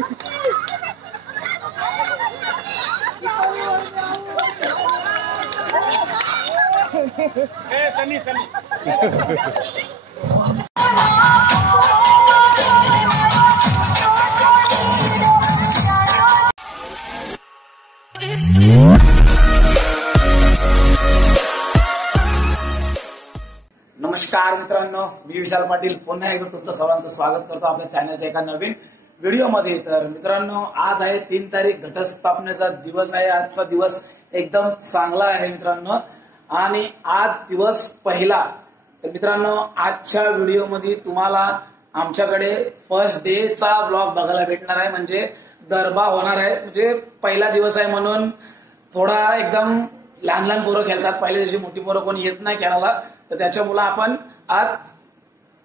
सनी सनी नमस्कार मित्रांनो, मी विशाल पाटील पुन्हा एकदा तुमचं सर्वांचं स्वागत करतो आपल्या चॅनलच्या एका नवीन व्हिडिओमध्ये। तर मित्रांनो, आज आहे 3 तारीख, घटस्थापनेचा दिवस आहे। आजचा दिवस एकदम चांगला आहे मित्रांनो, आणि आज दिवस पहिला। तर मित्रांनो, आजच्या व्हिडिओमध्ये तुम्हाला आमच्याकडे फर्स्ट डे चा ब्लॉग बघायला भेटणार आहे। म्हणजे गरबा होणार आहे, म्हणजे पहिला दिवस आहे म्हणून थोडा एकदम लहान लहान पोरं खेळतात। पहिल्या दिवशी मोठी पोरं कोणी येत नाही खेळायला, तर त्याच्यामुळे आपण आज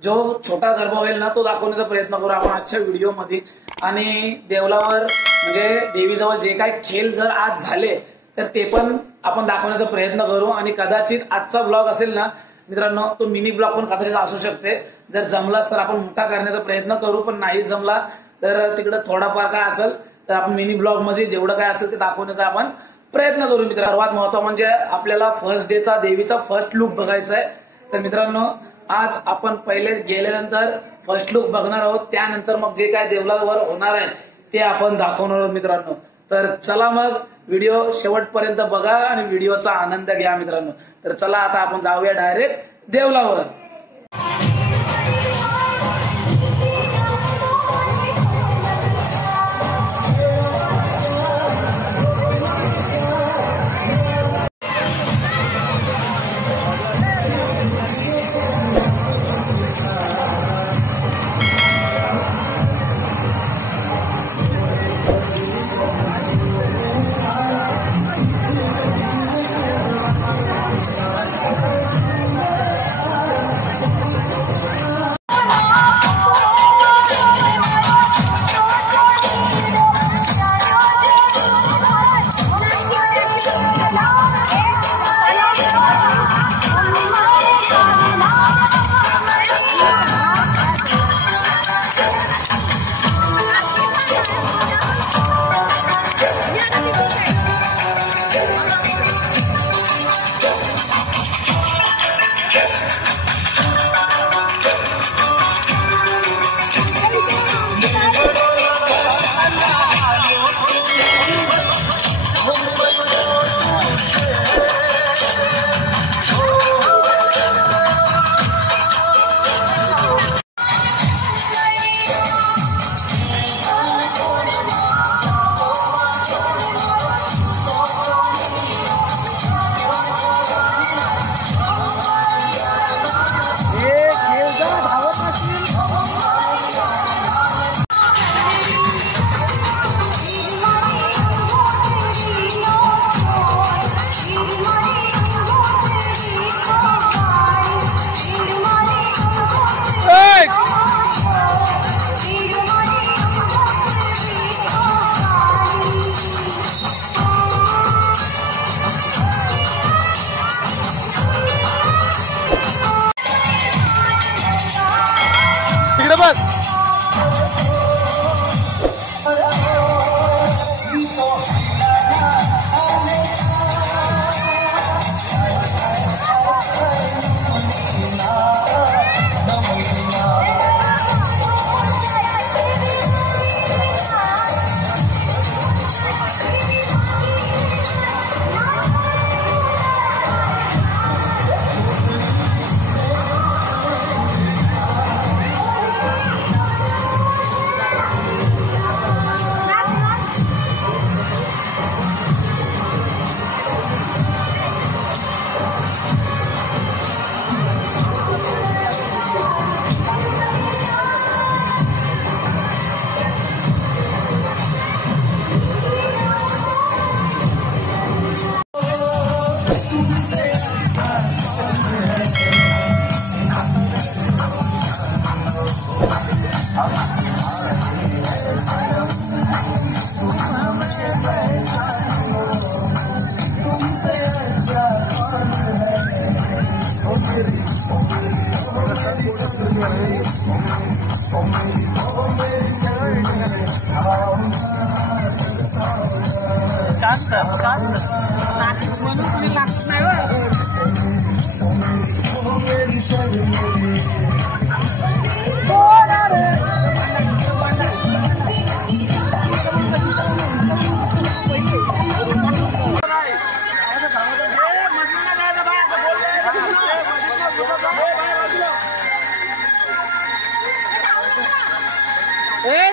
जो छोटा गरबा होईल ना तो दाखवण्याचा प्रयत्न करू आपण आजच्या व्हिडिओमध्ये। आणि देवलावर म्हणजे देवीजवळ जे काही खेळ जर आज झाले तर ते पण आपण दाखवण्याचा प्रयत्न करू। आणि कदाचित आजचा ब्लॉग असेल ना मित्रांनो, तो मिनी ब्लॉग पण कदाचित असू शकते। जर जमलाच तर आपण मोठा करण्याचा प्रयत्न करू, पण नाही जमला तर तिकडे थोडाफार काय असेल तर आपण मिनी ब्लॉग मध्ये जेवढं काय असेल ते दाखवण्याचा आपण प्रयत्न करू मित्र। सर्वात महत्त्वाचं म्हणजे आपल्याला फर्स्ट डेचा देवीचा फर्स्ट लुक बघायचा आहे। तर मित्रांनो, आज आपण पहिले गेल्यानंतर फर्स्ट लुक बघणार आहोत, त्यानंतर मग जे काय देवलावर होणार आहे ते आपण दाखवणार आहोत मित्रांनो। तर चला मग व्हिडिओ शेवटपर्यंत बघा आणि व्हिडिओचा आनंद घ्या मित्रांनो। तर चला आता आपण जाऊया डायरेक्ट देवलावर।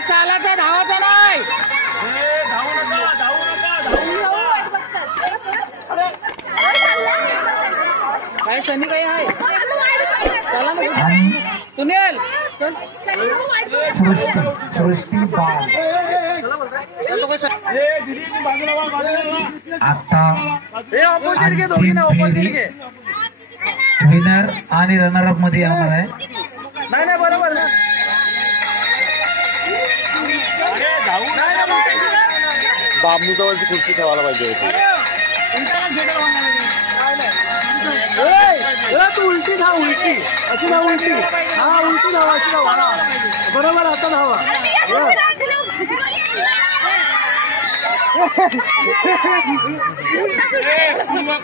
चालायचं धावायचं नाही. काय सनी काही आहे चला ना सुनील सृष्टी बाल आता विनर आणि रनर अप मध्ये येणार आहे. नाही बरोबर बाबू जवळची खुर्ची ठेवायला पाहिजे. तू उलटी धाव उलटी अशी धाव उलटी हा उलटी धावा अशी धावा बरोबर आता धावा.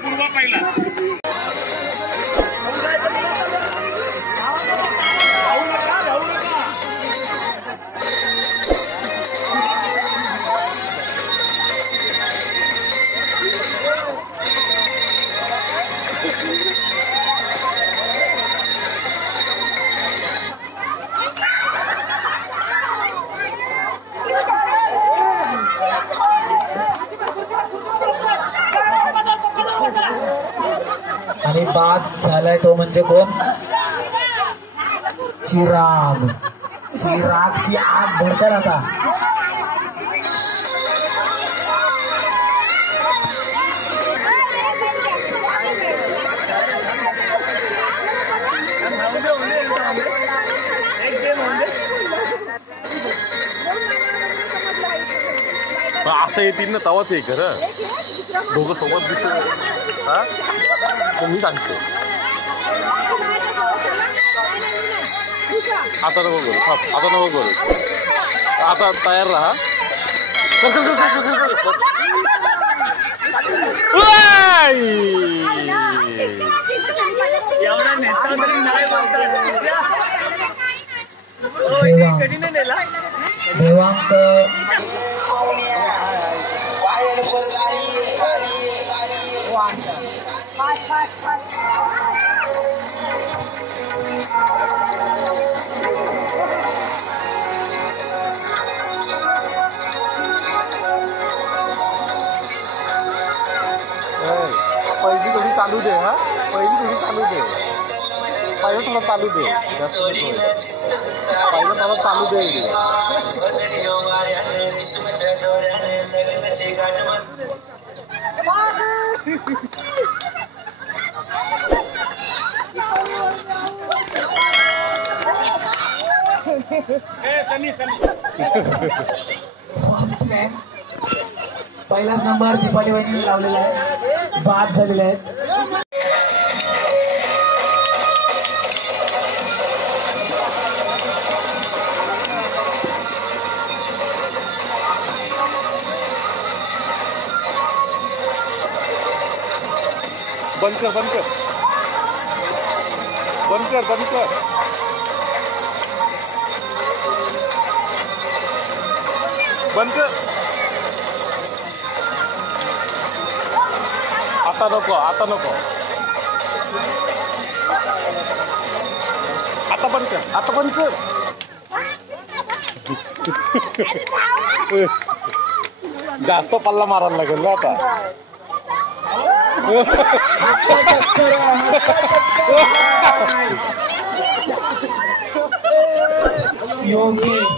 पूर्वा पहिला आणि बाद झालाय तो म्हणजे कोण? चिराग. चिरागची आग भडकत आता. असं येतील ना तवाच आहे खरं. दोघं सोबत दिसत हा मी सांगतो. आता नको करू आता नको करू आता तयार राहा. देवांक पहिली थोडी चालू दे. हा पहिली थोडी चालू दे. पहिलं थोडं चालू दे. जास्त पहिलं थोडं चालू दे. पहिलाच नंबर दीपाली वहिनी लावलेला आहे. बाद झालेले आहेत. बंद कर बंद कर बंद कर बंद कर. बंद कर. आता नको आता नको. आता बंद कर आता बंद कर. जास्त पल्ला मारायला लागेल ना आता. योगेश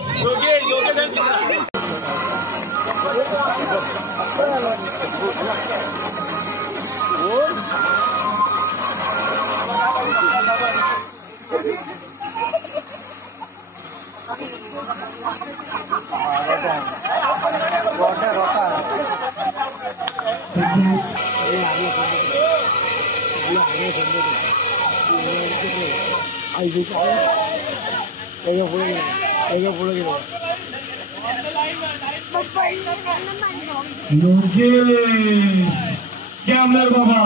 योगेश कॅमेर बाबा